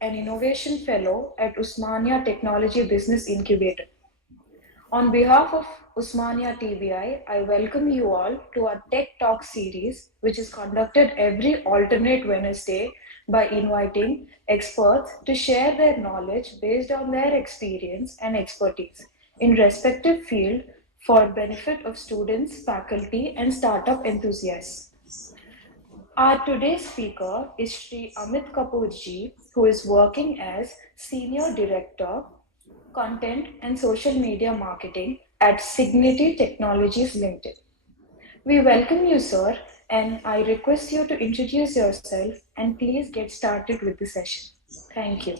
an Innovation Fellow at Usmania Technology Business Incubator. On behalf of Usmania TBI, I welcome you all to our Tech Talk series, which is conducted every alternate Wednesday by inviting experts to share their knowledge based on their experience and expertise in respective field for benefit of students, faculty, and startup enthusiasts. Our today's speaker is Shri Amit Kapoor ji, who is working as Senior Director, Content and Social Media Marketing at Signity Technologies Limited. We welcome you, sir, and I request you to introduce yourself and please get started with the session. Thank you.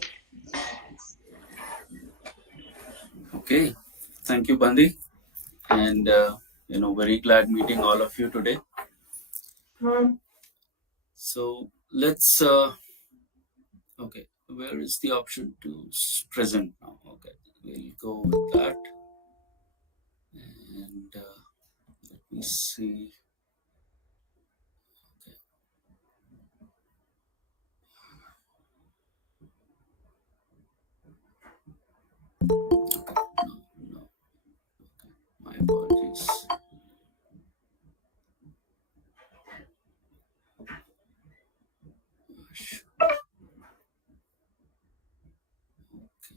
Okay, thank you, Bandi, and very glad meeting all of you today. So let's. Okay, where is the option to present now? Okay, we'll go with that, and let me see. Okay. No. Okay, my apologies. Okay,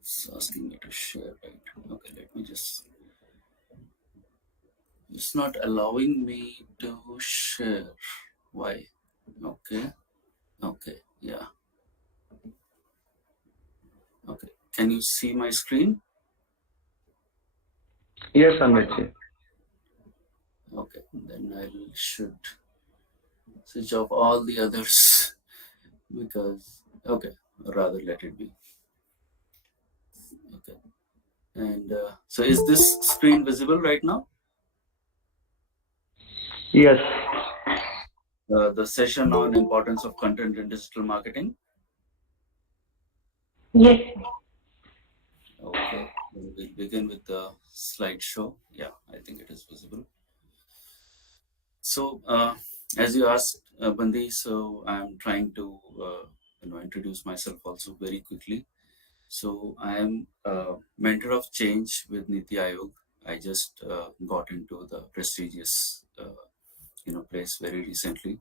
it's asking me to share, right? Okay, let me just. It's not allowing me to share. Why? Okay. Okay. Yeah. Okay. Can you see my screen? Yes, Amit. Okay, then I should switch off all the others because, okay, rather let it be. Okay, and so is this screen visible right now? Yes. The session on importance of content in digital marketing. Yes. Okay, we'll begin with the slideshow. Yeah, I think it is visible. So, as you asked, Bandi, so I'm trying to introduce myself also very quickly. So I am a mentor of change with Niti Aayog. I just got into the prestigious place very recently.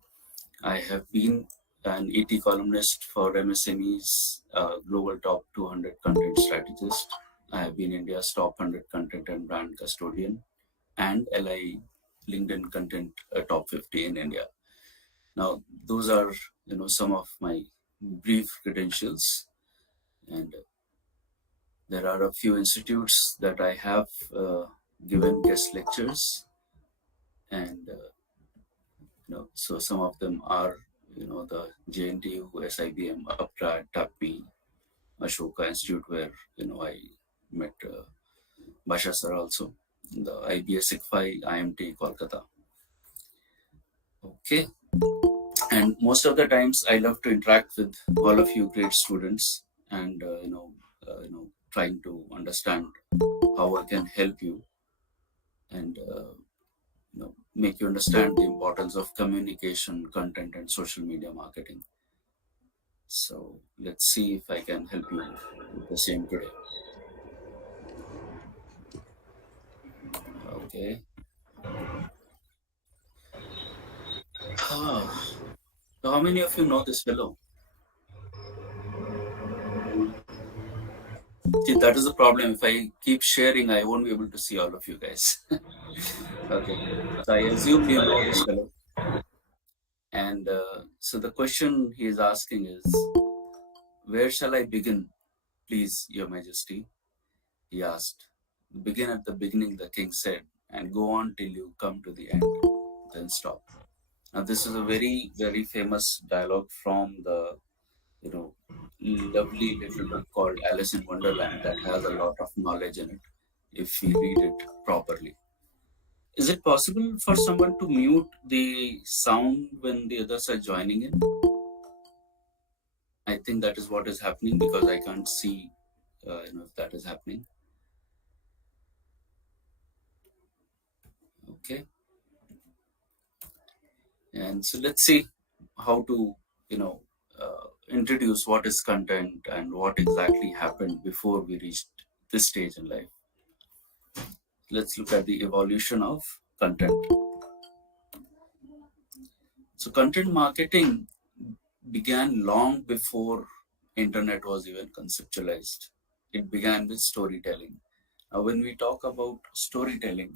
I have been an ET columnist for MSME's Global Top 200 Content Strategist. I have been India's Top 100 Content and Brand Custodian and LI LinkedIn Content Top 50 in India. Now, those are some of my brief credentials, and there are a few institutes that I have given guest lectures, and so some of them are the JNTU, SIBM, UPTRA, TAPMI, Ashoka Institute, where I met Basha sir also, the IBS ICFI, IMT, Kolkata. Okay, and most of the times I love to interact with all of you great students, and trying to understand how I can help you and make you understand the importance of communication, content, and social media marketing. So let's see if I can help you with the same today. Okay. So how many of you know this fellow? See, that is the problem. If I keep sharing, I won't be able to see all of you guys. Okay. So I assume you know this fellow. And so the question he is asking is, where shall I begin, please, Your Majesty? He asked. Begin at the beginning, the king said, and go on till you come to the end, then stop. Now, this is a very, very famous dialogue from the, lovely little book called Alice in Wonderland that has a lot of knowledge in it if we read it properly. Is it possible for someone to mute the sound when the others are joining in? I think that is what is happening because I can't see, if that is happening. Okay. And so let's see how to, introduce what is content and what exactly happened before we reached this stage in life. Let's look at the evolution of content. So content marketing began long before internet was even conceptualized. It began with storytelling. When we talk about storytelling,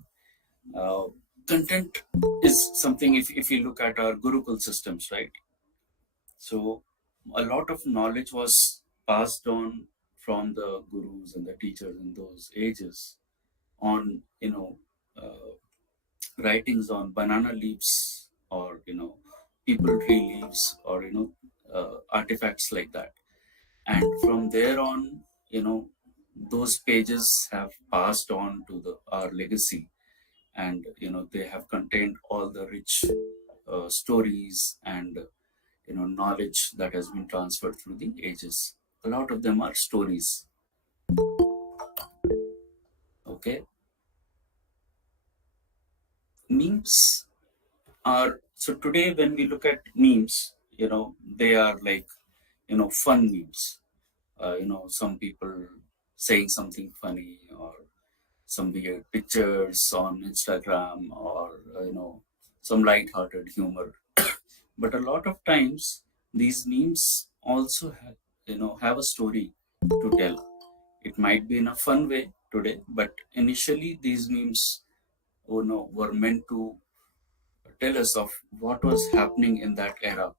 uh, content is something, if you look at our Gurukul systems, right? So a lot of knowledge was passed on from the gurus and the teachers in those ages on, writings on banana leaves, or people tree leaves, or artifacts like that. And from there on, those pages have passed on to the our legacy, and they have contained all the rich stories and knowledge that has been transferred through the ages. A lot of them are stories. Okay, memes are, so today when we look at memes, they are like fun memes. Some people saying something funny, or some weird pictures on Instagram, or some light-hearted humor. But a lot of times these memes also have a story to tell. It might be in a fun way today, but initially these memes were meant to tell us of what was happening in that era.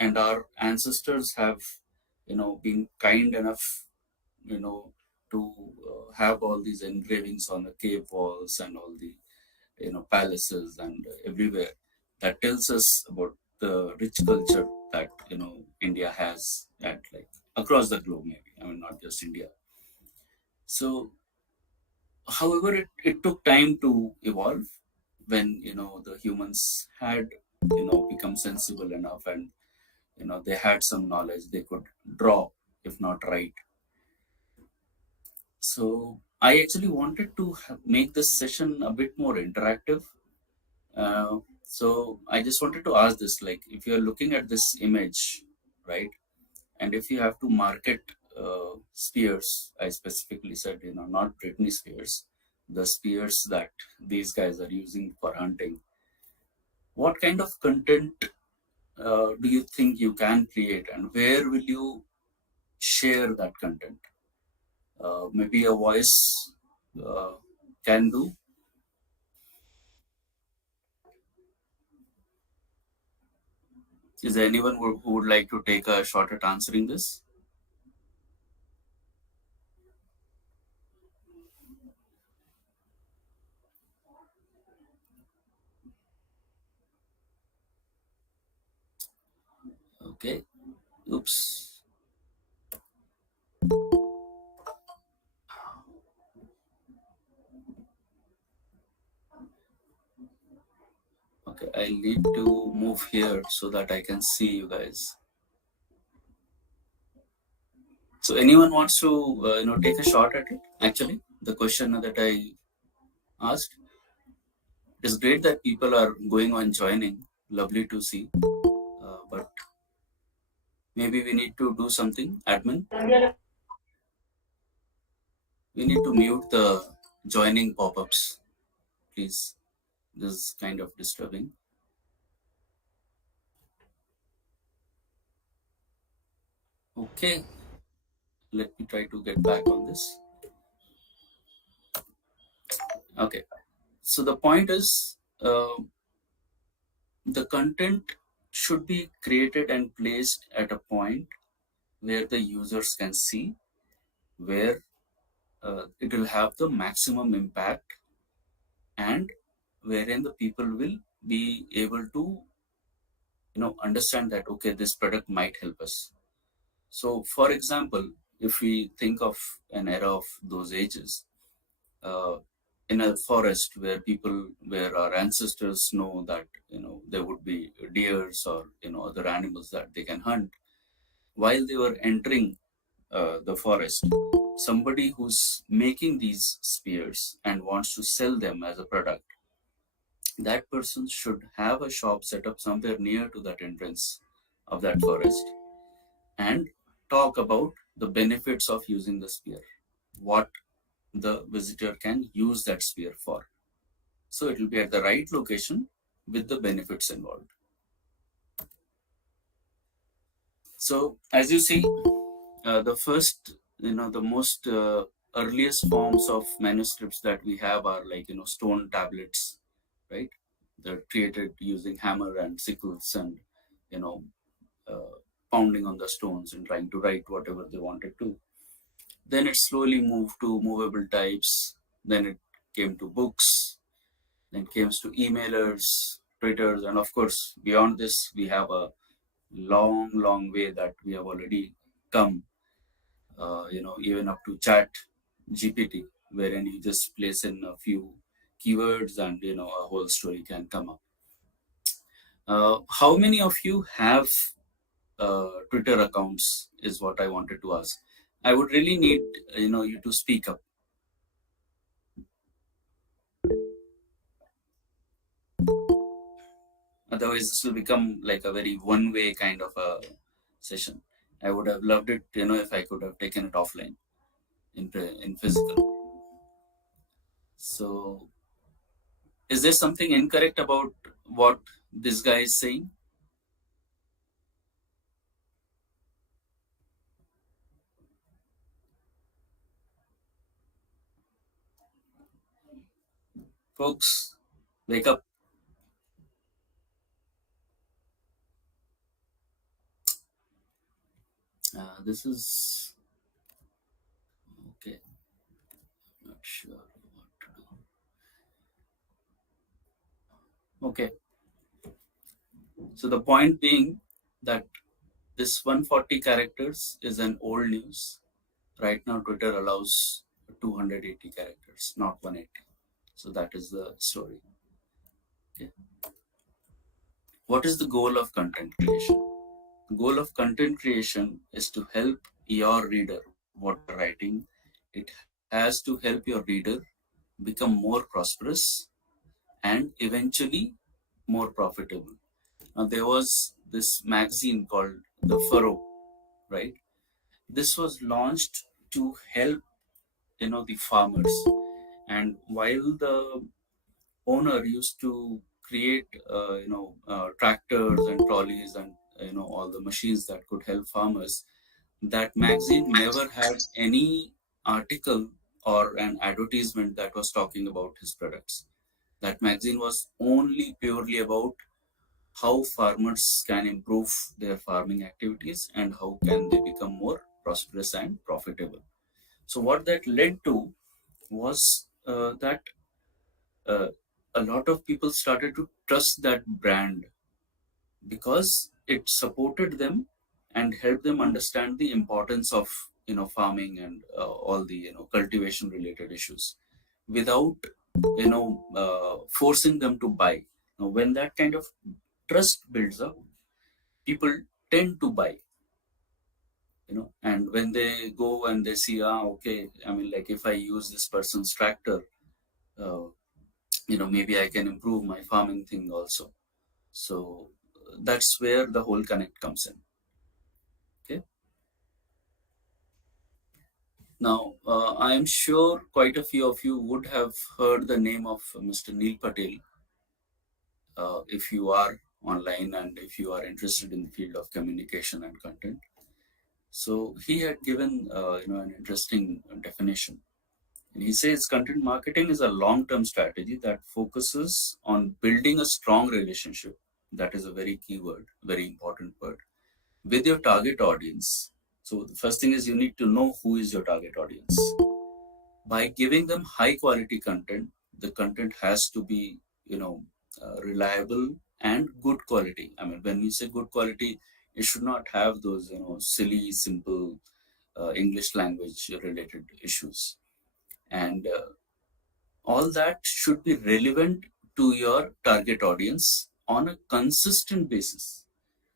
And our ancestors have been kind enough you know to have all these engravings on the cave walls and all the palaces and everywhere, that tells us about the rich culture that India has, at like across the globe, maybe, I mean, not just India. So however, it took time to evolve. When the humans had become sensible enough, and they had some knowledge, they could draw, if not write. So I actually wanted to make this session a bit more interactive. So I just wanted to ask this, like, if you're looking at this image, right, and if you have to market spears, I specifically said, not Britney Spears, the spears that these guys are using for hunting, what kind of content do you think you can create, and where will you share that content? Maybe a voice uh, can do. Is there anyone who would like to take a shot at answering this? Okay. Oops. Okay, I need to move here so that I can see you guys. So anyone wants to take a shot at it? Actually, the question that I asked, it's great that people are going on joining. Lovely to see. But maybe we need to do something. Admin, we need to mute the joining pop-ups, please. This is kind of disturbing. Okay, let me try to get back on this. Okay, so the point is, the content should be created and placed at a point where the users can see, where it will have the maximum impact, and wherein the people will be able to understand that, okay, this product might help us. So for example, if we think of an era of those ages, uh, in a forest where our ancestors know that there would be deers or other animals that they can hunt, while they were entering the forest, somebody who's making these spears and wants to sell them as a product, that person should have a shop set up somewhere near to that entrance of that forest, and talk about the benefits of using the sphere, what the visitor can use that sphere for. So it will be at the right location with the benefits involved. So as you see, the first, the most earliest forms of manuscripts that we have are like, stone tablets, right? They're created using hammer and sickles and, you know, pounding on the stones and trying to write whatever they wanted to. Then it slowly moved to movable types. Then it came to books. Then came to emailers, Twitters, and of course, beyond this, we have a long, long way that we have already come. Even up to Chat GPT, wherein you just place in a few keywords and a whole story can come up. How many of you have Twitter accounts? Is what I wanted to ask. I would really need you to speak up. Otherwise, this will become like a very one-way kind of a session. I would have loved it, if I could have taken it offline in physical. So, is there something incorrect about what this guy is saying, folks? Wake up. This is okay. Not sure what to do. Okay. So the point being that this 140 characters is an old news. Right now, Twitter allows 280 characters, not 180. So that is the story. Okay. What is the goal of content creation? The goal of content creation is to help your reader, what you're writing. It has to help your reader become more prosperous and eventually more profitable. Now, there was this magazine called The Furrow, right? This was launched to help, the farmers. And while the owner used to create tractors and trolleys and all the machines that could help farmers, that magazine never had any article or an advertisement that was talking about his products. That magazine was only purely about how farmers can improve their farming activities and how can they become more prosperous and profitable. So what that led to was that uh, a lot of people started to trust that brand because it supported them and helped them understand the importance of farming and all the cultivation related issues without forcing them to buy. Now when that kind of trust builds up, people tend to buy, and when they go and they see, okay, I mean, like, if I use this person's tractor, uh, maybe I can improve my farming thing also. So that's where the whole connect comes in. Okay. Now, I am sure quite a few of you would have heard the name of Mr. Neil Patel, if you are online and if you are interested in the field of communication and content. So he had given, an interesting definition. And he says content marketing is a long-term strategy that focuses on building a strong relationship. That is a very key word, very important word, with your target audience. So the first thing is you need to know who is your target audience. By giving them high quality content, the content has to be, reliable and good quality. I mean, when we say good quality, it should not have those, silly, simple English language related issues. And all that should be relevant to your target audience on a consistent basis.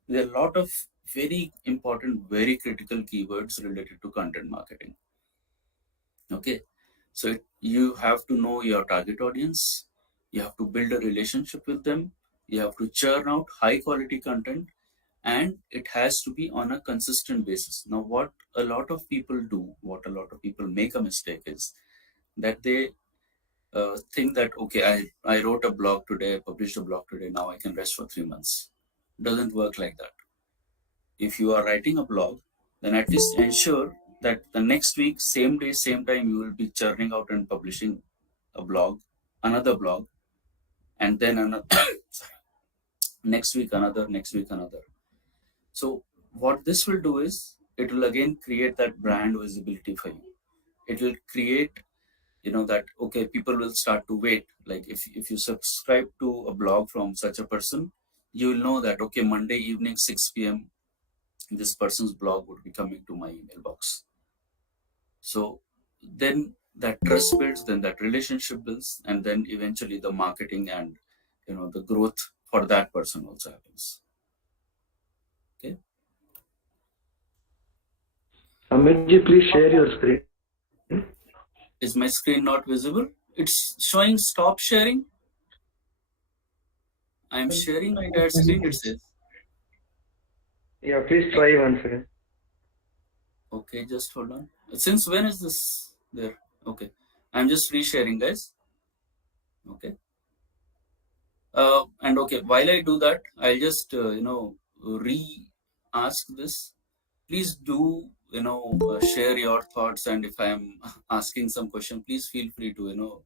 There are a lot of very important, very critical keywords related to content marketing. Okay. So you have to know your target audience. You have to build a relationship with them. You have to churn out high quality content. and it has to be on a consistent basis. Now, what a lot of people do, what a lot of people make a mistake is that they think that, okay, I wrote a blog today, I published a blog today, now I can rest for 3 months. Doesn't work like that. If you are writing a blog, then at least ensure that the next week, same day, same time, you will be churning out and publishing a blog, another blog, and then another, next week another, next week another. So what this will do is it will again create that brand visibility for you. It will create, that okay, people will start to wait. Like if you subscribe to a blog from such a person, you will know that okay, Monday evening 6 p.m. this person's blog would be coming to my email box. So then that trust builds, then that relationship builds, and then eventually the marketing and the growth for that person also happens. Okay. Amitji, please share your screen. Is my screen not visible? It's showing stop sharing. I'm sharing my entire screen, it says. Yeah, please try once again. Okay, just hold on. Since when is this there? Okay. I'm just resharing, guys. Okay. And okay, while I do that, I'll just, re-ask this. Please do, share your thoughts. And if I'm asking some question, please feel free to,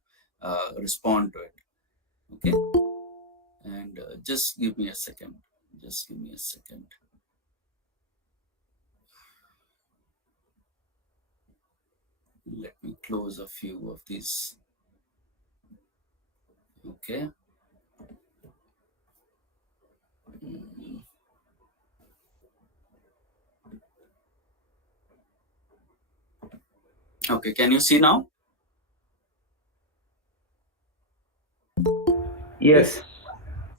respond to it. Okay. And just give me a second. Just give me a second. Let me close a few of these. Okay. Okay, can you see now? Yes.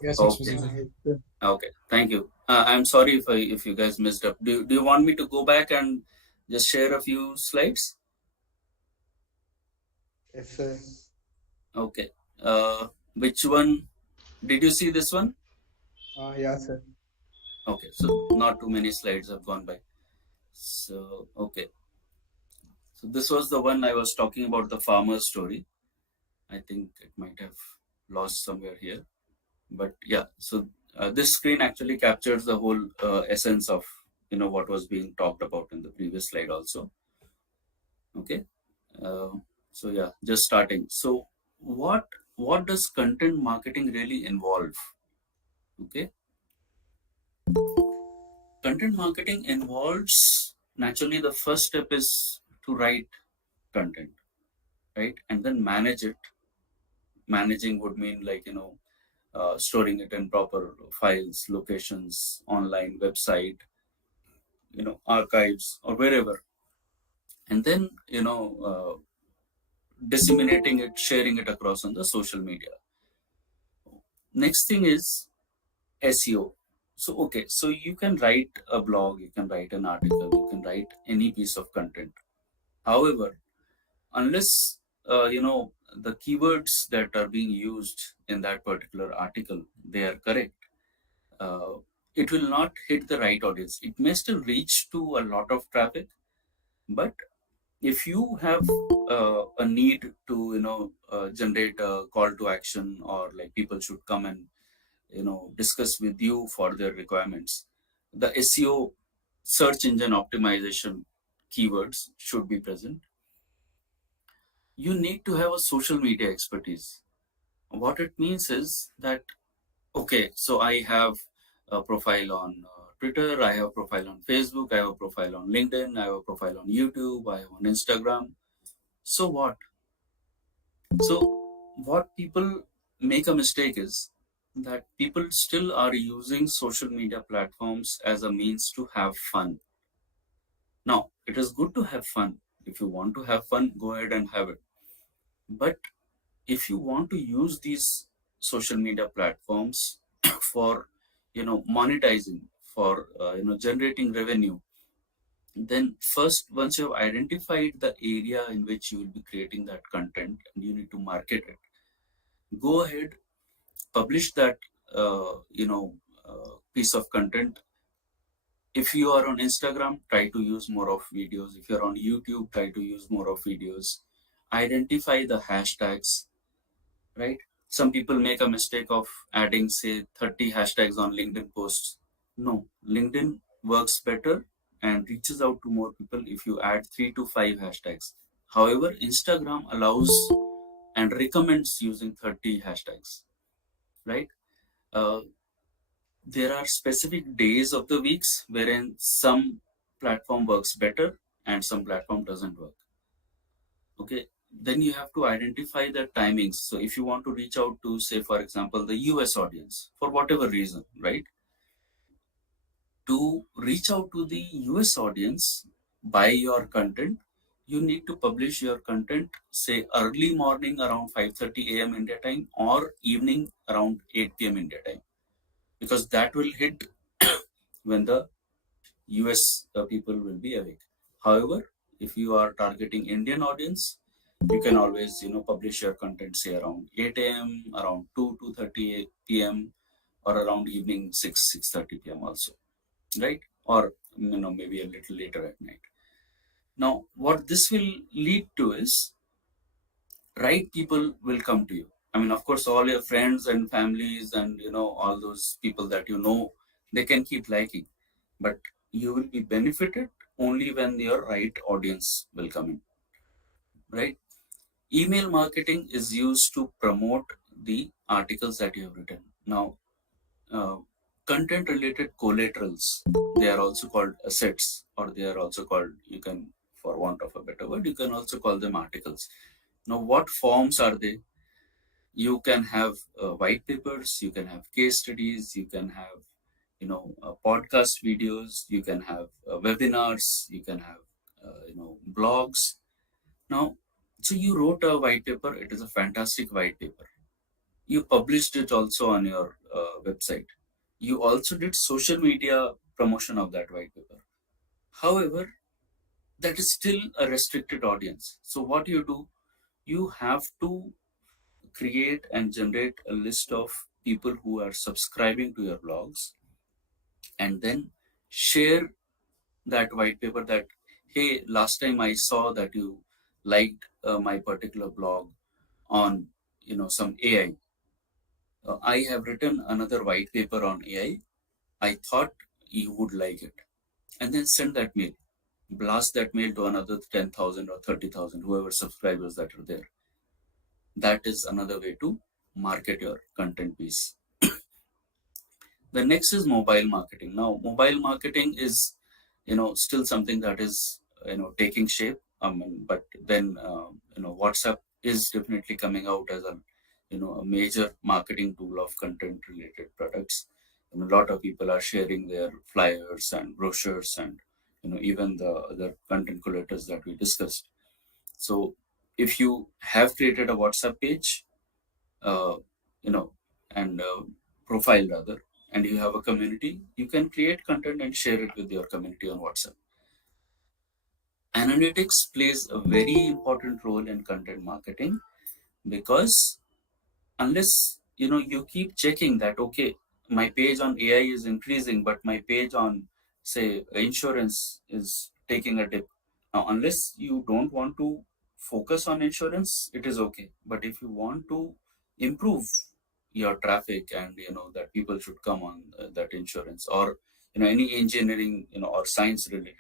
Yes, it's Okay. visible. Okay, thank you. I'm sorry if you guys missed up. Do you want me to go back and just share a few slides? Yes, sir. Okay. Which one? Did you see this one? Yeah, sir. Okay, so not too many slides have gone by. So, okay. So this was the one I was talking about, the farmer story. I think it might have lost somewhere here. But yeah, so this screen actually captures the whole essence of what was being talked about in the previous slide also. Okay. Uh, so yeah, just starting. So what does content marketing really involve? Okay. Content marketing involves, naturally, the first step is to write content, right? And then manage it. Managing would mean like, storing it in proper files, locations, online website, archives or wherever. And then, disseminating it, sharing it across on the social media. Next thing is SEO. So, okay, so you can write a blog, you can write an article, you can write any piece of content. However, unless the keywords that are being used in that particular article, they are correct, uh, it will not hit the right audience. It may still reach to a lot of traffic, but if you have a need to generate a call to action, or like people should come and discuss with you for their requirements, the SEO, search engine optimization, keywords should be present. You need to have a social media expertise. What it means is that, okay, so I have a profile on Twitter, I have a profile on Facebook, I have a profile on LinkedIn, I have a profile on YouTube, I have on Instagram. So what? So what people make a mistake is that people still are using social media platforms as a means to have fun. Now, it is good to have fun. If you want to have fun, go ahead and have it. But if you want to use these social media platforms for monetizing, for generating revenue, then first, once you have identified the area in which you will be creating that content and you need to market it, go ahead, publish that piece of content If you are on Instagram, try to use more of videos. If you're on YouTube, try to use more of videos. Identify the hashtags, right? Some people make a mistake of adding, say, 30 hashtags on LinkedIn posts. No, LinkedIn works better and reaches out to more people if you add 3 to 5 hashtags. However, Instagram allows and recommends using 30 hashtags, right? uh, there are specific days of the weeks wherein some platform works better and some platform doesn't work. Okay, then you have to identify the timings. So if you want to reach out to, say, for example, the US audience for whatever reason, right? To reach out to the US audience by your content, you need to publish your content, say, early morning around 5:30 a.m. India time or evening around 8 p.m. India time, because that will hit when the US people will be awake. However, if you are targeting Indian audience, you can always publish your content, say, around 8 a.m., around 2:30 p.m., or around evening 6:30 p.m. also, right? Or maybe a little later at night. Now, what this will lead to is right people will come to you. I mean, of course, all your friends and families and all those people that they can keep liking, but you will be benefited only when your right audience will come in, right? Email marketing is used to promote the articles that you have written. Now, uh, content related collaterals, they are also called assets, or they are also called, you can, for want of a better word, you can also call them articles. Now, what forms are they? You can have white papers, you can have case studies, you can have podcast videos, you can have webinars, you can have blogs. Now, so you wrote a white paper, it is a fantastic white paper. You published it also on your website. You also did social media promotion of that white paper. However, that is still a restricted audience. So what you do, you have to create and generate a list of people who are subscribing to your blogs, and then share that white paper that, hey, last time I saw that you liked my particular blog on some AI. I have written another white paper on AI. I thought you would like it. And then send that mail. Blast that mail to another 10,000 or 30,000, whoever subscribers that are there. That is another way to market your content piece. The next is mobile marketing. Now, mobile marketing is, still something that is, taking shape. But then, WhatsApp is definitely coming out as a major marketing tool of content related products. And a lot of people are sharing their flyers and brochures and, even the other content collaterals that we discussed. So if you have created a WhatsApp page, uh, you know, and profile rather, and you have a community, you can create content and share it with your community on WhatsApp. Analytics plays a very important role in content marketing, because unless you keep checking that, okay, my page on AI is increasing but my page on, say, insurance is taking a dip. Now, unless you don't want to focus on insurance, it is okay. But if you want to improve your traffic and that people should come on that insurance, or any engineering or science related,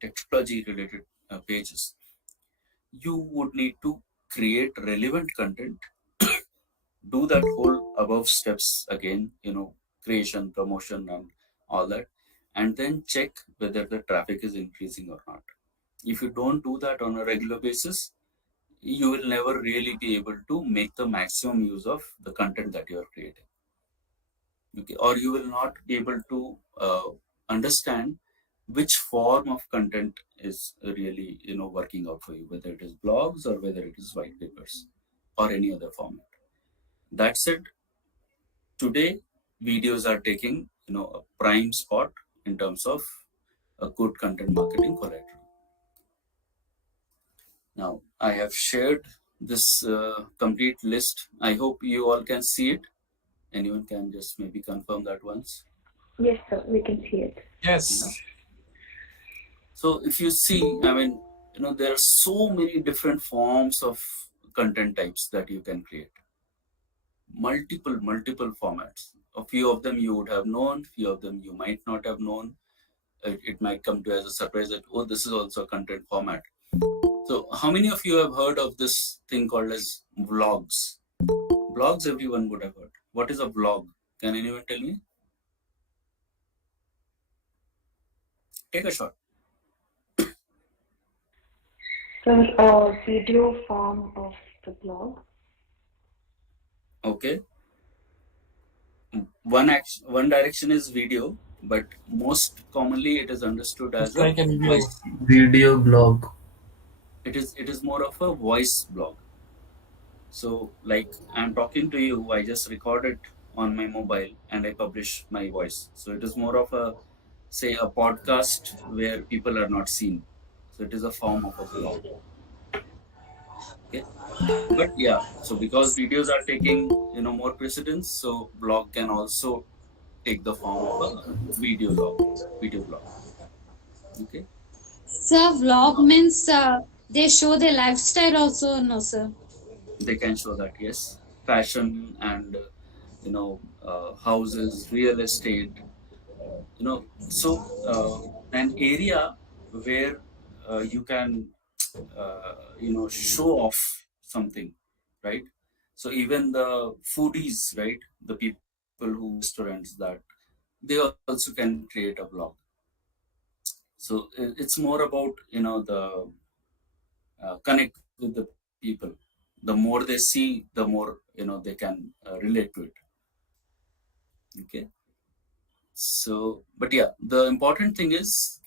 technology related pages, you would need to create relevant content, do that whole above steps again, creation, promotion, and all that, and then check whether the traffic is increasing or not. If you don't do that on a regular basis, you will never really be able to make the maximum use of the content that you are creating. Okay, or you will not be able to understand which form of content is really working out for you, whether it is blogs or whether it is white papers or any other format. That said, today videos are taking a prime spot in terms of a good content marketing collateral. Now, I have shared this complete list. I hope you all can see it. Anyone can just maybe confirm that once. Yes, sir, we can see it. Yeah. Yes. So if you see, I mean, there are so many different forms of content types that you can create. Multiple formats. A few of them you would have known, few of them you might not have known. It might come to you as a surprise that, oh, this is also a content format. So how many of you have heard of this thing called as vlogs? Vlogs, everyone would have heard. What is a vlog? Can anyone tell me? Take a shot. Sir, a video form of the blog. Okay. One direction is video, but most commonly it is understood It's as a like a video. voice. Video blog. It is more of a voice blog. So like I'm talking to you, I just record it on my mobile and I publish my voice. So it is more of a, say, a podcast where people are not seen. So it is a form of a blog. Okay. But yeah, so because videos are taking more precedence, so blog can also take the form of a video blog. Okay. Sir, vlog means they show their lifestyle also, no, sir? They can show that, yes, fashion and houses, real estate, so an area where you can show off something, right? So even the foodies, right, the people who restaurants, that they also can create a blog. So it's more about the connect with the people. The more they see, the more they can relate to it. Okay. So, but yeah, the important thing is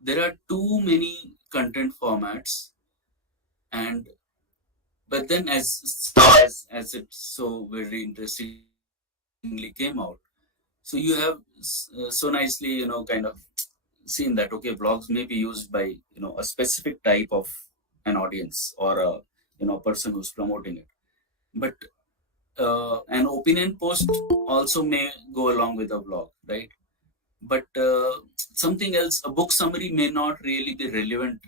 there are too many content formats, and but then as it so very interestingly came out, so you have so nicely kind of seen that, okay, blogs may be used by a specific type of an audience or a person who's promoting it, but an opinion post also may go along with a blog, right? But something else, a book summary may not really be relevant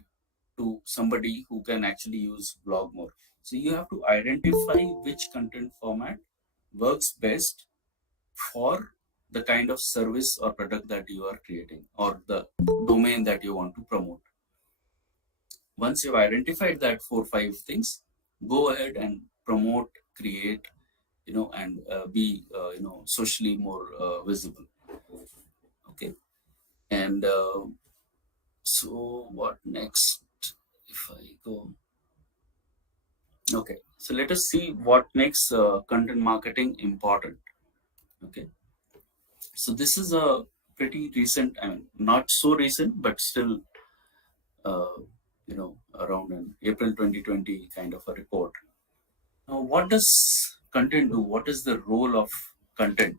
to somebody who can actually use blog more. So you have to identify which content format works best for the kind of service or product that you are creating or the domain that you want to promote. Once you've identified that 4 5 things, go ahead and promote, create, and be socially more visible. Okay. And so what next? If I go, okay. So let us see what makes content marketing important. Okay. So this is a pretty recent, I mean, not so recent, but still, uh, around in April 2020 kind of a report. Now, what does content do? What is the role of content?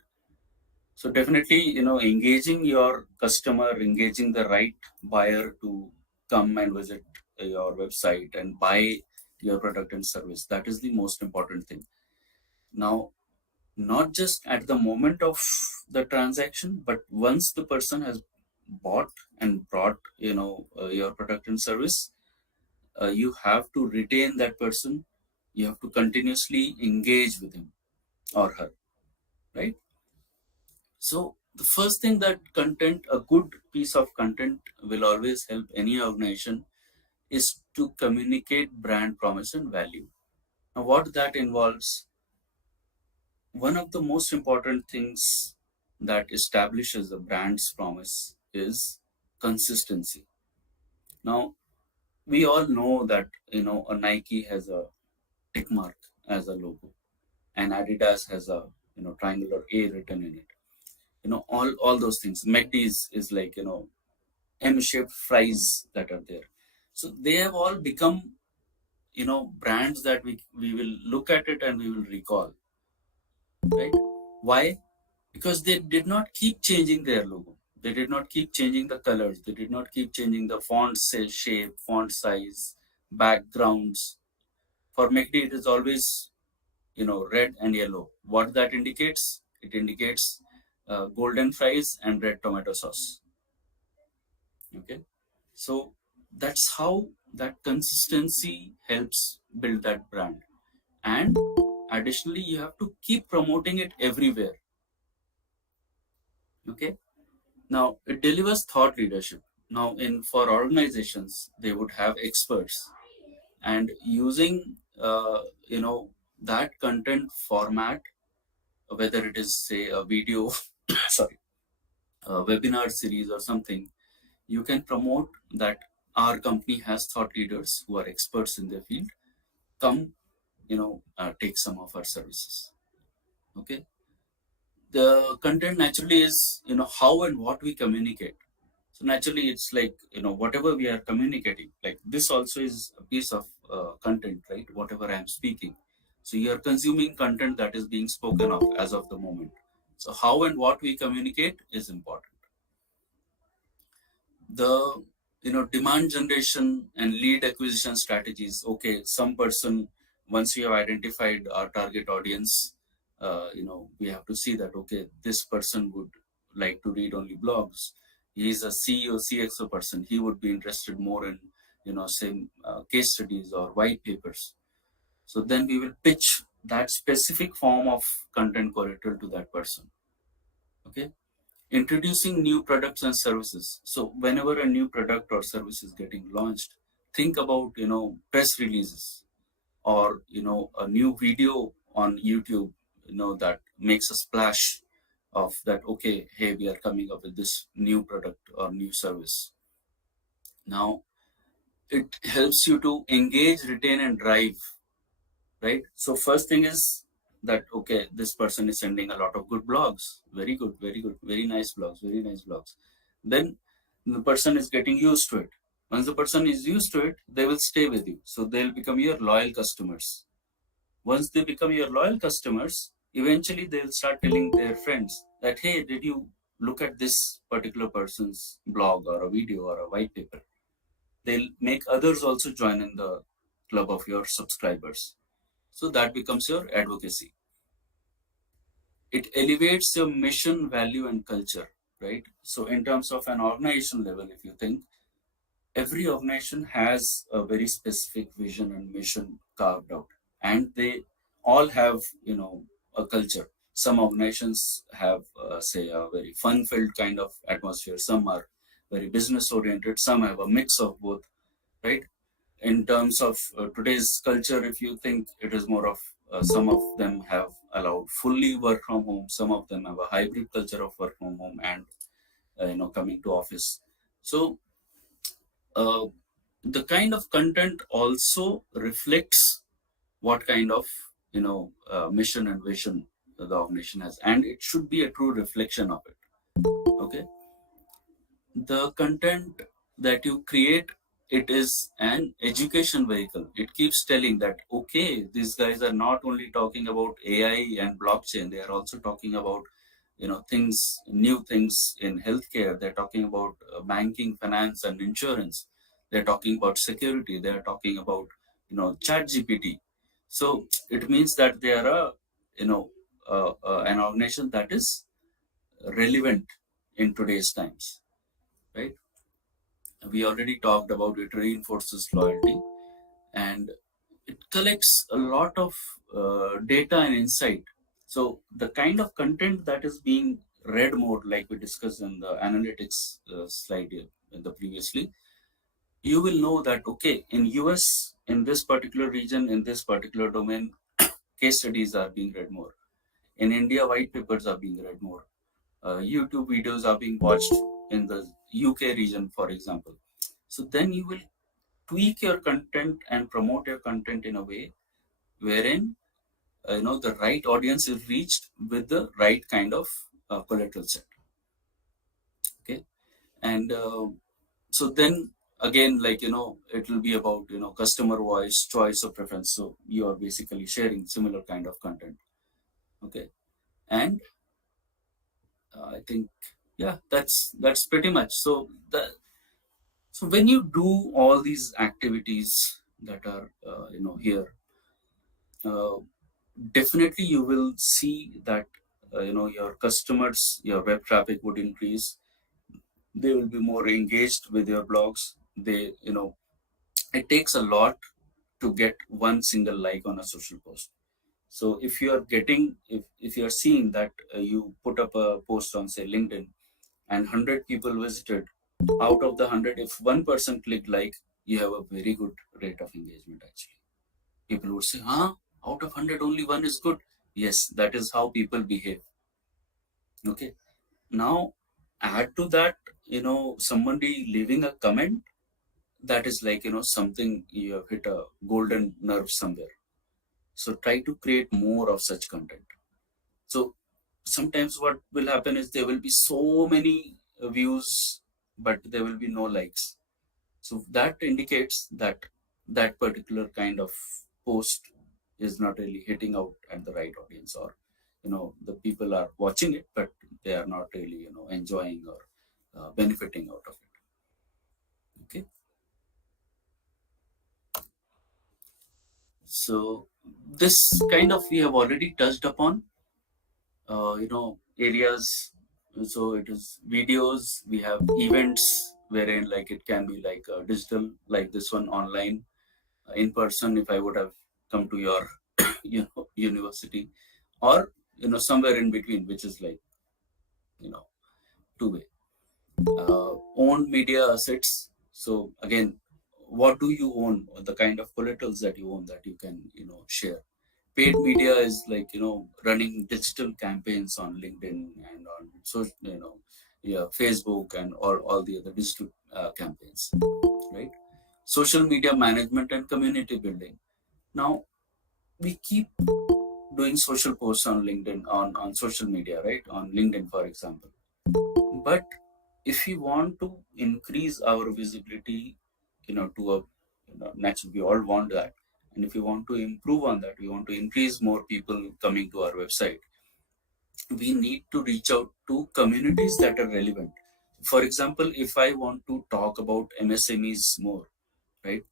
So definitely, engaging your customer, engaging the right buyer to come and visit your website and buy your product and service. That is the most important thing. Now, not just at the moment of the transaction, but once the person has bought and brought, your product and service, you have to retain that person. You have to continuously engage with him or her, right? So the first thing that a good piece of content will always help any organization is to communicate brand promise and value. Now, what that involves, one of the most important things that establishes a brand's promise is consistency. Now, we all know that, a Nike has a tick mark as a logo, and Adidas has a, triangular A written in it. All those things. McD's is like, M-shaped fries that are there. So they have all become, brands that we will look at it and we will recall, right? Why? Because they did not keep changing their logo. They did not keep changing the colors. They did not keep changing the font shape, font size, backgrounds. For McD, it is always, red and yellow. What that indicates? It indicates golden fries and red tomato sauce. Okay, so that's how that consistency helps build that brand. And additionally, you have to keep promoting it everywhere. Okay, now it delivers thought leadership. Now, in for organizations, they would have experts, and using that content format, whether it is say a video, sorry, a webinar series or something, you can promote that our company has thought leaders who are experts in their field. Come, take some of our services. Okay, the content naturally is how and what we communicate. So naturally, it's like whatever we are communicating. Like this also is a piece of content, right? Whatever I am speaking. So you are consuming content that is being spoken of as of the moment. So how and what we communicate is important. The demand generation and lead acquisition strategies. Okay, some person, once we have identified our target audience, we have to see that okay, this person would like to read only blogs. He is a CEO CXO person, he would be interested more in same case studies or white papers. So then we will pitch that specific form of content collateral to that person. Okay, introducing new products and services. So whenever a new product or service is getting launched, think about press releases, or a new video on YouTube that makes a splash of that, okay, hey, we are coming up with this new product or new service. Now it helps you to engage, retain, and drive, right? So first thing is that okay, this person is sending a lot of good blogs, very good, very good, very nice blogs, very nice blogs. Then the person is getting used to it. Once the person is used to it, they will stay with you, so they'll become your loyal customers. Once they become your loyal customers, eventually they'll start telling their friends that hey, did you look at this particular person's blog or a video or a white paper? They'll make others also join in the club of your subscribers. So that becomes your advocacy. It elevates your mission, value, and culture, right? So in terms of an organization level, if you think, every organization has a very specific vision and mission carved out, and they all have a culture. Some organizations have say a very fun filled kind of atmosphere, some are very business oriented, some have a mix of both, right? In terms of today's culture, if you think, it is more of some of them have allowed fully work from home, some of them have a hybrid culture of work from home and coming to office. So uh, the kind of content also reflects what kind of mission and vision the organization has, and it should be a true reflection of it. Okay, the content that you create, it is an education vehicle. It keeps telling that okay, these guys are not only talking about AI and blockchain, they are also talking about things, new things in healthcare. They're talking about banking, finance, and insurance. They're talking about security. They're talking about chat gpt. So it means that they are a an organization that is relevant in today's times, right? We already talked about it reinforces loyalty, and it collects a lot of data and insight. So the kind of content that is being read more, like we discussed in the analytics slide here in the previously, you will know that okay, in US, in this particular region, in this particular domain, case studies are being read more. In India, white papers are being read more. YouTube videos are being watched in the UK region, for example. So then you will tweak your content and promote your content in a way wherein the right audience is reached with the right kind of collateral set. Okay, and so then again, like it will be about customer voice, choice, or preference. So you are basically sharing similar kind of content. Okay, and I think yeah, that's pretty much. So when you do all these activities that are here, uh, definitely you will see that your customers, your web traffic would increase. They will be more engaged with your blogs. It takes a lot to get one single like on a social post. So if you are getting, if you are seeing that you put up a post on say LinkedIn and 100 people visited, out of the 100, if one person clicked like, you have a very good rate of engagement actually. People would say, huh? Out of 100, only one is good. Yes, that is how people behave. Okay. Now, add to that, somebody leaving a comment, that is like, something you have hit a golden nerve somewhere. So try to create more of such content. So sometimes what will happen is there will be so many views, but there will be no likes. So that indicates that that particular kind of post is not really hitting out at the right audience, or the people are watching it, but they are not really enjoying or benefiting out of it. Okay. So this kind of we have already touched upon areas. So it is videos, we have events wherein like it can be like digital, like this one, online, in person if I would have come to your university, or somewhere in between, which is like two-way. Own media assets. So again, what do you own, or the kind of collaterals that you own that you can share. Paid media is like running digital campaigns on LinkedIn and on Facebook and all the other digital campaigns, right? Social media management and community building. Now we keep doing social posts on LinkedIn, on social media, right? On LinkedIn, for example. But if we want to increase our visibility, to a naturally we all want that. And if we want to improve on that, we want to increase more people coming to our website, we need to reach out to communities that are relevant. For example, if I want to talk about MSMEs more, right?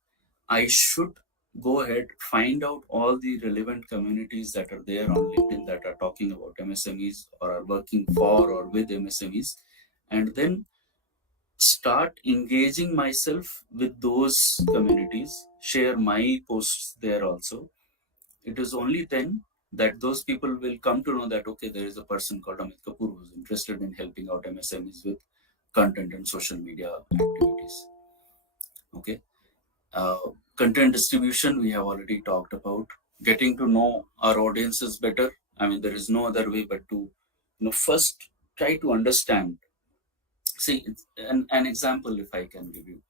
I should go ahead, find out all the relevant communities that are there on LinkedIn that are talking about MSMEs or are working for or with MSMEs, and then start engaging myself with those communities, share my posts there also. It is only then that those people will come to know that, okay, there is a person called Amit Kapoor who's interested in helping out MSMEs with content and social media activities. Okay. Content distribution, we have already talked about. Getting to know our audiences better. I mean, there is no other way but to, first try to understand. See, an example, if I can give you.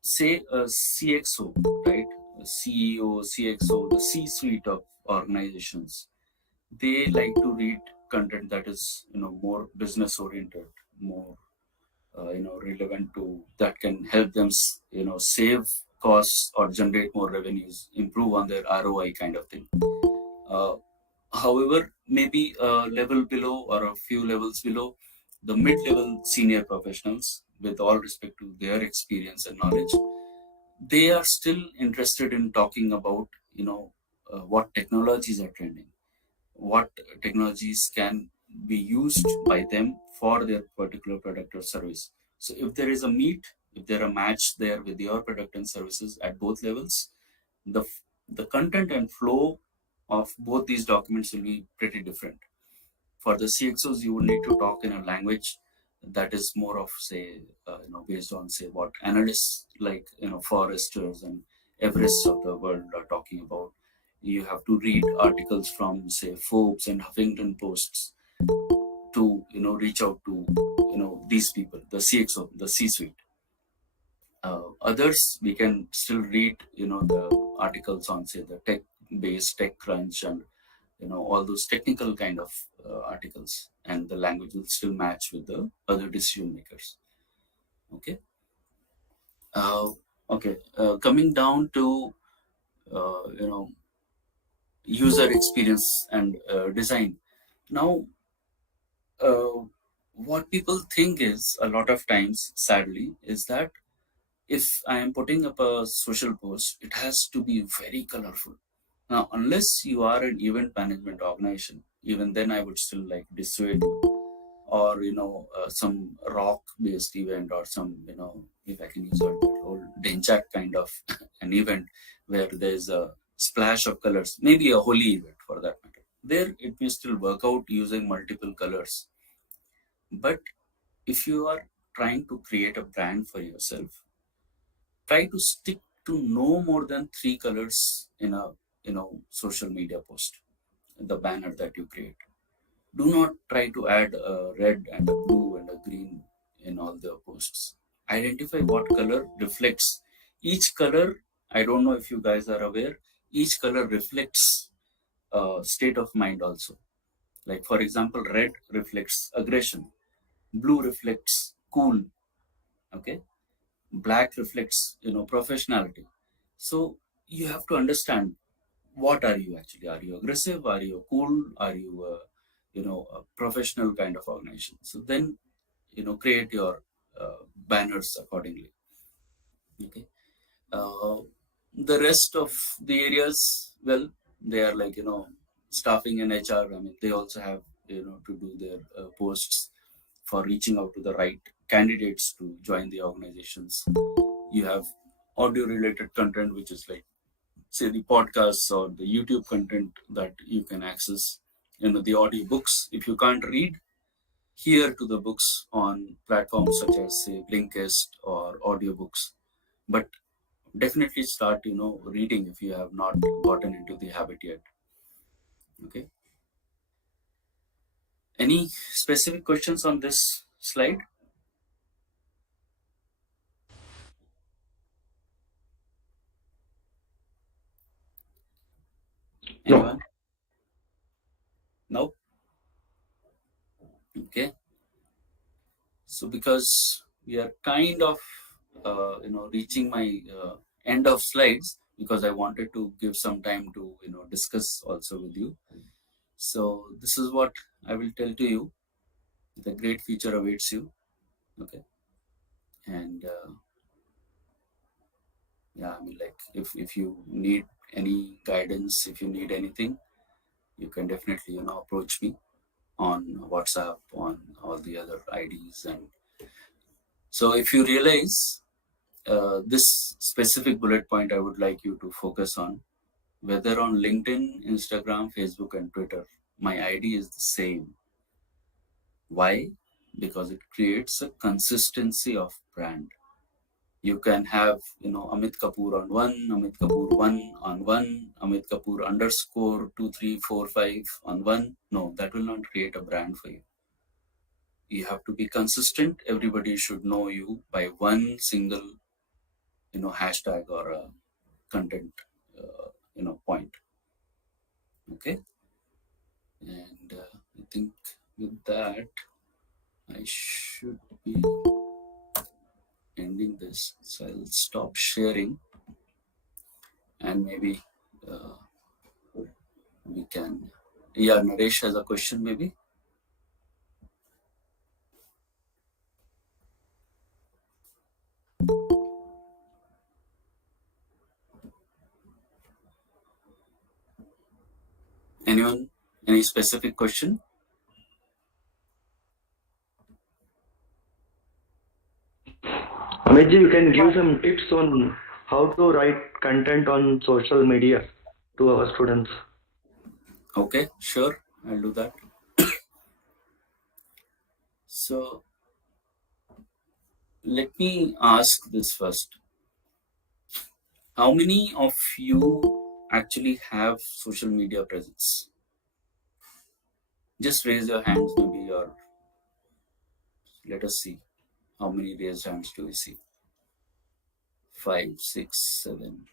Say a CXO, right? A CEO, CXO, the C-suite of organizations. They like to read content that is, more business oriented, more relevant to, that can help them save costs or generate more revenues, improve on their ROI kind of thing. uh, However, maybe a level below or a few levels below, the mid-level senior professionals, with all respect to their experience and knowledge, they are still interested in talking about what technologies are trending, what technologies can be used by them for their particular product or service. So if there is a meet, if there a match there with your product and services at both levels, the the content and flow of both these documents will be pretty different. For the CXOs, you will need to talk in a language that is more of, say, based on, say, what analysts like, Foresters and Everest of the world are talking about. You have to read articles from, say, Forbes and Huffington Posts to, reach out to, these people, the CXO, the C-suite. Others, we can still read, the articles on, say, the tech-based TechCrunch and all those technical kind of articles, and the language will still match with the other decision makers. Okay. Okay. Coming down to user experience and design. Now, what people think is, a lot of times, sadly, is that if I am putting up a social post, it has to be very colorful. Now, unless you are an event management organization, even then I would still like dissuade you. Or some rock-based event, or some if I can use that whole Denchak kind of an event where there's a splash of colors, maybe a holy event for that matter. There, it may still work out using multiple colors. But if you are trying to create a brand for yourself, try to stick to no more than 3 colors in a social media post, the banner that you create. Do not try to add a red and a blue and a green in all the posts. Identify what color reflects. Each color, I don't know if you guys are aware, each color reflects a state of mind also. Like, for example, red reflects aggression, blue reflects cool, okay? Black reflects, professionality. So you have to understand, what are you actually? Are you aggressive? Are you cool? Are you a professional kind of organization? So then create your banners accordingly. Okay. uh, the rest of the areas, well, they are like staffing and HR. I mean, they also have to do their posts for reaching out to the right candidates to join the organizations. You have audio related content, which is like, say, the podcasts or the YouTube content that you can access. The audio books, if you can't read, hear to the books on platforms such as, say, Blinkist or audiobooks. But definitely start reading if you have not gotten into the habit yet. Okay. Any specific questions on this slide? Anyone? No. Okay. So because we are kind of reaching my end of slides, because I wanted to give some time to discuss also with you. So this is what I will tell to you. The great future awaits you. Okay. And yeah, I mean, like, if you need any guidance, if you need anything, you can definitely approach me on WhatsApp, on all the other IDs. And so if you realize this specific bullet point, I would like you to focus on, whether on LinkedIn, Instagram, Facebook, and Twitter, my ID is the same. Why? Because it creates a consistency of brand. You can have Amit Kapoor on one, Amit Kapoor one on one, Amit Kapoor underscore 2345 on one. No, that will not create a brand for you. You have to be consistent. Everybody should know you by one single hashtag or a content point. Okay. And I think with that, I should be ending this. So I'll stop sharing, and maybe we can. Yeah, Naresh has a question, maybe. Anyone? Any specific question? Amit ji, you can give some tips on how to write content on social media to our students. Okay, sure, I'll do that. So let me ask this first. How many of you actually have social media presence? Just raise your hands, maybe, or let us see how many raised hands do we see. 5, 6, 7,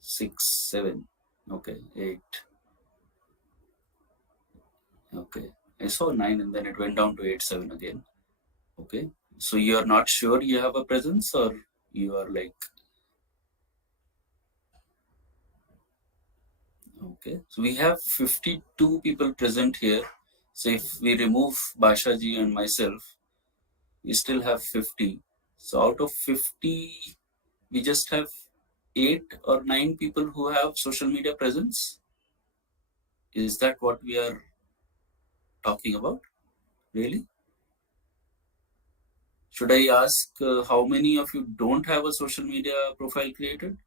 6, 7. Okay, 8. Okay, I saw 9 and then it went down to 8, 7 again. Okay, so you are not sure you have a presence, or you are like, okay, so we have 52 people present here. So if we remove Bashaji and myself, we still have 50. So out of 50, we just have 8 or 9 people who have social media presence. Is that what we are talking about? Really? Should I ask how many of you don't have a social media profile created?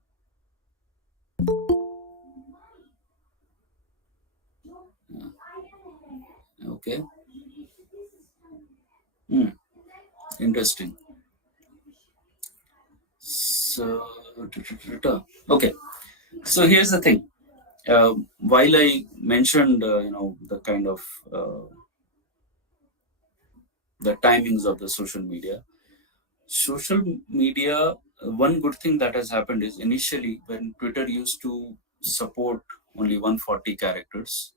Yeah. Okay. Hmm. Interesting. So, okay. So here's the thing. While I mentioned, the kind of the timings of the social media, one good thing that has happened is initially when Twitter used to support only 140 characters,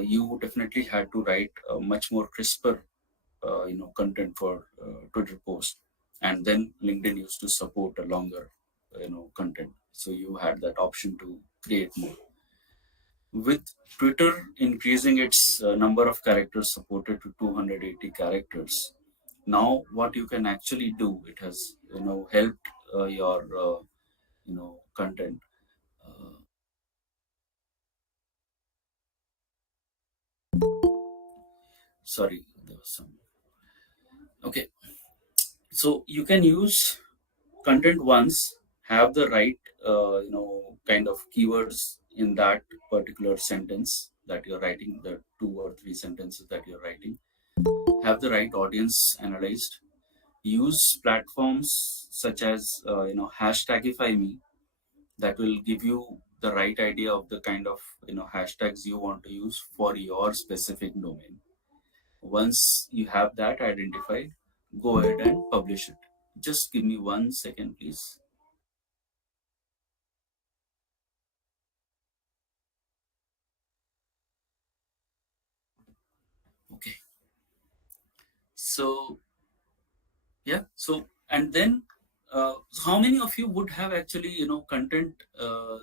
you definitely had to write a much more crisper, content for Twitter post, and then LinkedIn used to support a longer, content. So you had that option to create more. With Twitter increasing its number of characters supported to 280 characters, now what you can actually do, it has helped your content. Uh, Sorry, there was some. Okay, so you can use content once, have the right kind of keywords in that particular sentence that you're writing, the 2 or 3 sentences that you're writing, have the right audience analyzed, use platforms such as hashtagify me, that will give you the right idea of the kind of hashtags you want to use for your specific domain. Once you have that identified, go ahead and publish it. Just give me 1 second, please. Okay. So yeah. So and then, how many of you would have actually content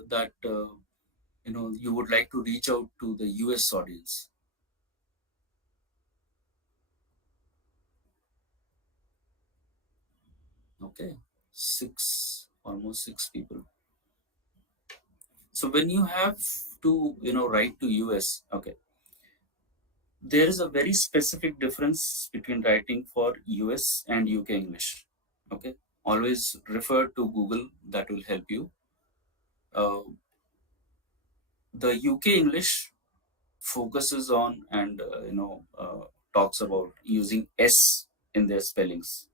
that you would like to reach out to the US audience? Okay, almost six people. So when you have to write to US, okay, there is a very specific difference between writing for US and UK English. Okay, always refer to Google, that will help you. Uh, the UK English focuses on and talks about using S in their spellings,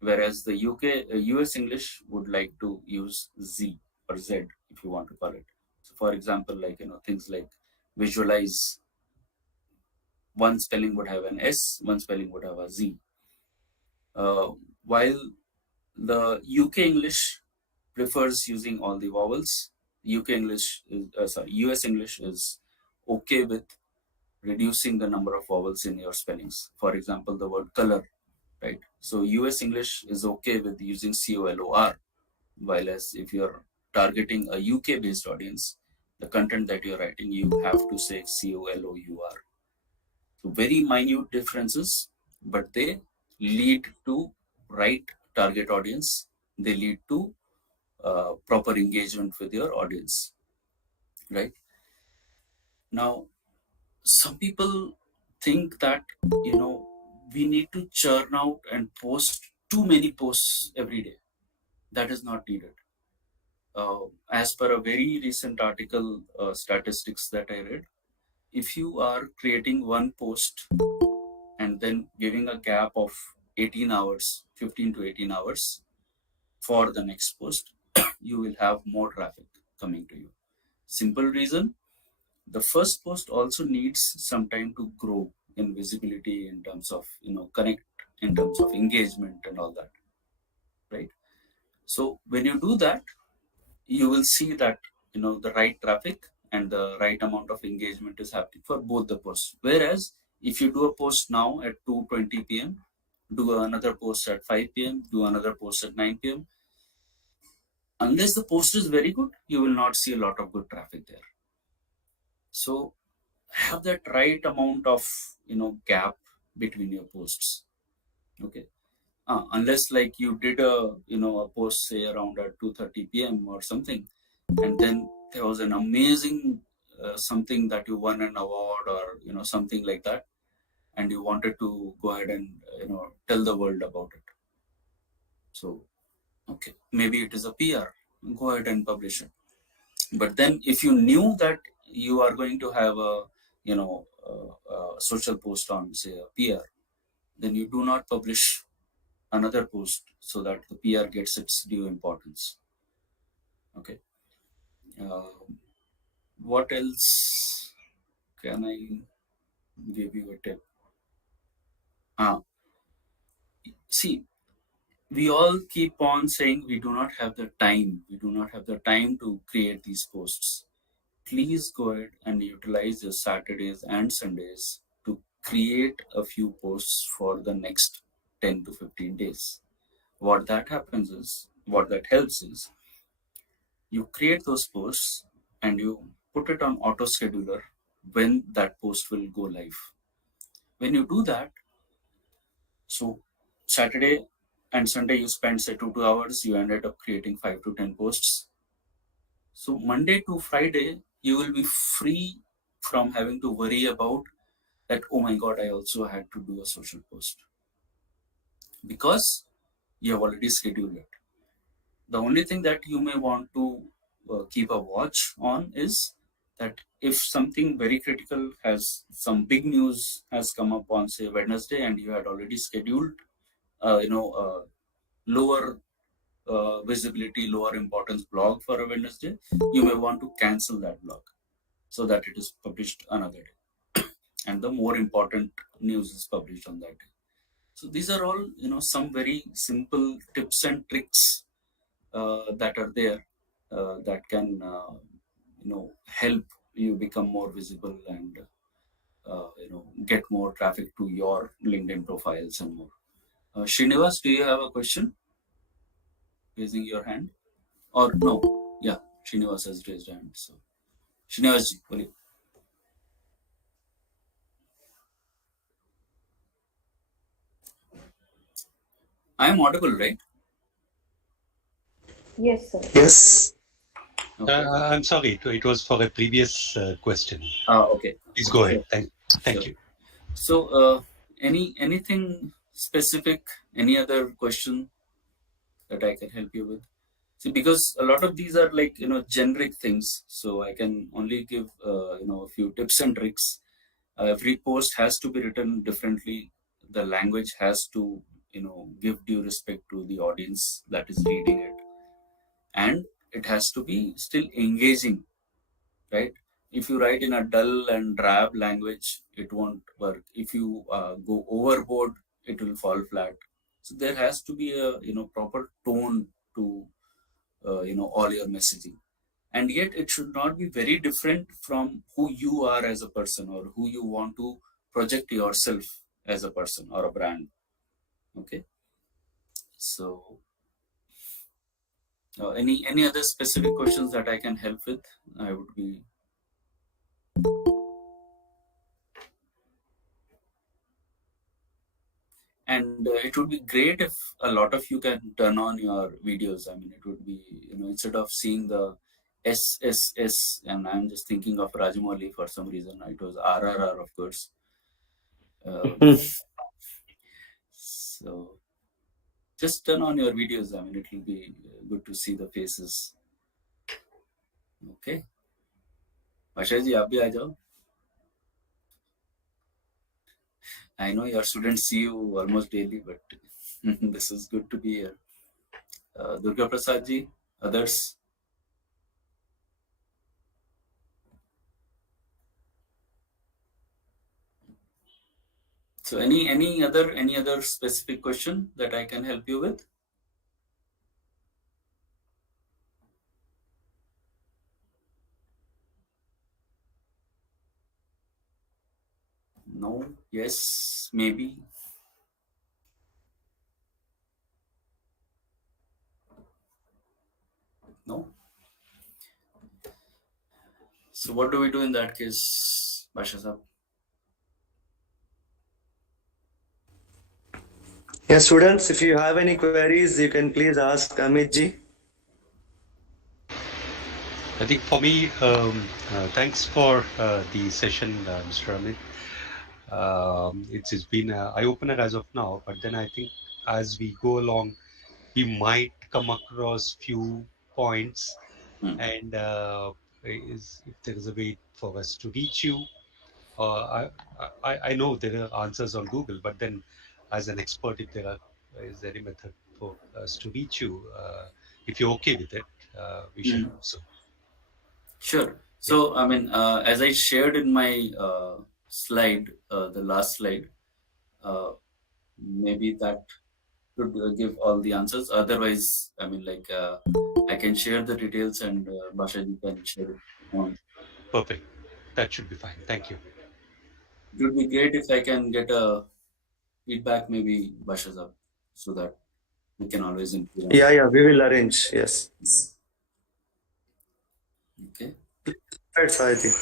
whereas the US English would like to use Z or Z, if you want to call it. So, for example, like things like visualize, one spelling would have an S, one spelling would have a Z. While the UK English prefers using all the vowels, US English is okay with reducing the number of vowels in your spellings. For example, the word color, right? So US English is okay with using COLOR, while as if you're targeting a UK based audience, the content that you're writing, you have to say COLOUR. So very minute differences, but they lead to right target audience. They lead to proper engagement with your audience, right? Now, some people think that we need to churn out and post too many posts every day. That is not needed. As per a very recent article, statistics that I read, if you are creating one post and then giving a gap of 18 hours, 15 to 18 hours for the next post, you will have more traffic coming to you. Simple reason, the first post also needs some time to grow in visibility, in terms of connect, in terms of engagement and all that, right? So when you do that, you will see that the right traffic and the right amount of engagement is happening for both the posts. Whereas if you do a post now at 2:20 p.m., do another post at 5 p.m., do another post at 9 p.m., unless the post is very good, you will not see a lot of good traffic there. So have that right amount of gap between your posts. Okay. unless like you did a post say around at 2:30 p.m. or something, and then there was an amazing something that you won an award or something like that, and you wanted to go ahead and tell the world about it. So okay, maybe it is a PR, go ahead and publish it. But then if you knew that you are going to have a social post on say a PR, then you do not publish another post so that the PR gets its due importance. Okay. uh, what else can I give you a tip? ah See, we all keep on saying we do not have the time, to create these posts. Please go ahead and utilize your Saturdays and Sundays to create a few posts for the next 10 to 15 days. What that helps is you create those posts and you put it on auto scheduler when that post will go live. When you do that, so Saturday and Sunday you spend say 2 hours, you ended up creating 5 to 10 posts. So Monday to Friday, you will be free from having to worry about that, oh my God, I also had to do a social post, because you have already scheduled it. The only thing that you may want to keep a watch on is that if something very critical some big news has come up on say Wednesday and you had already scheduled lower visibility, lower importance blog for a Wednesday, you may want to cancel that blog so that it is published another day and the more important news is published on that day. So these are all some very simple tips and tricks that are there that can help you become more visible and get more traffic to your LinkedIn profiles and more. Srinivas, do you have a question? Raising your hand, or no? Yeah, Srinivas has raised hand. So Srinivas ji, boliye. I am audible, right? Yes, sir. Yes. Okay. I'm sorry, it was for a previous question. Okay. Please go ahead. Sure. Thank Sure. you. So, anything specific? Any other question that I can help you with? See, because a lot of these are like generic things, so I can only give a few tips and tricks. Every post has to be written differently. The language has to give due respect to the audience that is reading it, and it has to be still engaging, right? If you write in a dull and drab language, it won't work. If you go overboard, it will fall flat. So there has to be a proper tone to all your messaging, and yet it should not be very different from who you are as a person or who you want to project yourself as a person or a brand. Okay. So any other specific questions that I can help with, I would be. And it would be great if a lot of you can turn on your videos. I mean, it would be instead of seeing the SSS, and I'm just thinking of Rajamouli for some reason. It was RRR, of course. So just turn on your videos. I mean, it will be good to see the faces. Okay. Ashay ji, aap bhi aa jao. I know your students see you almost daily, but this is good to be here. Durga Prasad ji, others. So any other specific question that I can help you with? No, yes, maybe. No. So what do we do in that case, Basha Saab? Yeah, students, if you have any queries, you can please ask Amit ji. I think for me, thanks for the session, Mr. Amit. It's been an eye-opener as of now, but then I think as we go along, we might come across few points, and if there is a way for us to reach you, I know there are answers on Google, but then as an expert, if is there any method for us to reach you, if you're okay with it, we should do so. Sure. So, I mean, as I shared in my slide, the last slide, maybe that could give all the answers. Otherwise, I mean, like, I can share the details and Bashaji can share it on. Perfect. That should be fine. Thank you. It would be great if I can get a feedback, maybe Bashaza, so that we can always improve. Yeah, we will arrange. Yes. Okay. Right, Saiti.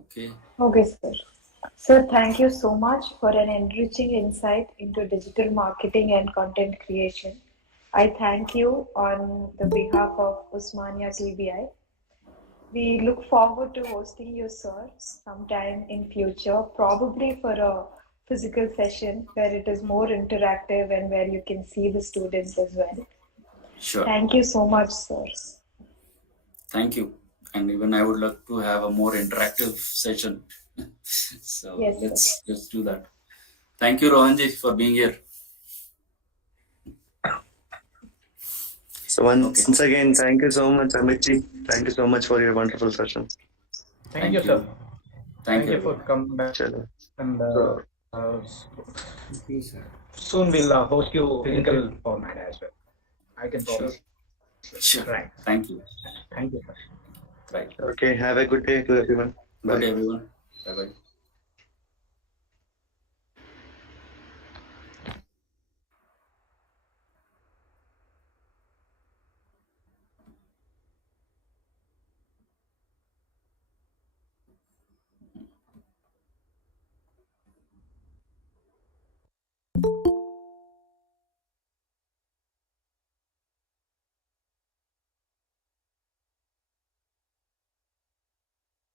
Okay. Okay, sir. Sir, thank you so much for an enriching insight into digital marketing and content creation. I thank you on the behalf of Usmania TBI. We look forward to hosting you, sir, sometime in future, probably for a physical session where it is more interactive and where you can see the students as well. Sure. Thank you so much, sir. Thank you. And even I would love to have a more interactive session. So Yes, let's do that. Thank you, Rohanji, for being here. So once again, thank you so much, Amit ji. Thank you so much for your wonderful session. Thank you, sir. Thank you for coming back. Chalo. And soon we'll host you physical format as well. I can promise. Sure. Right. Thank you. Thank you, sir. Right. Okay, have a good day to everyone. Bye. Good day, everyone. Bye-bye.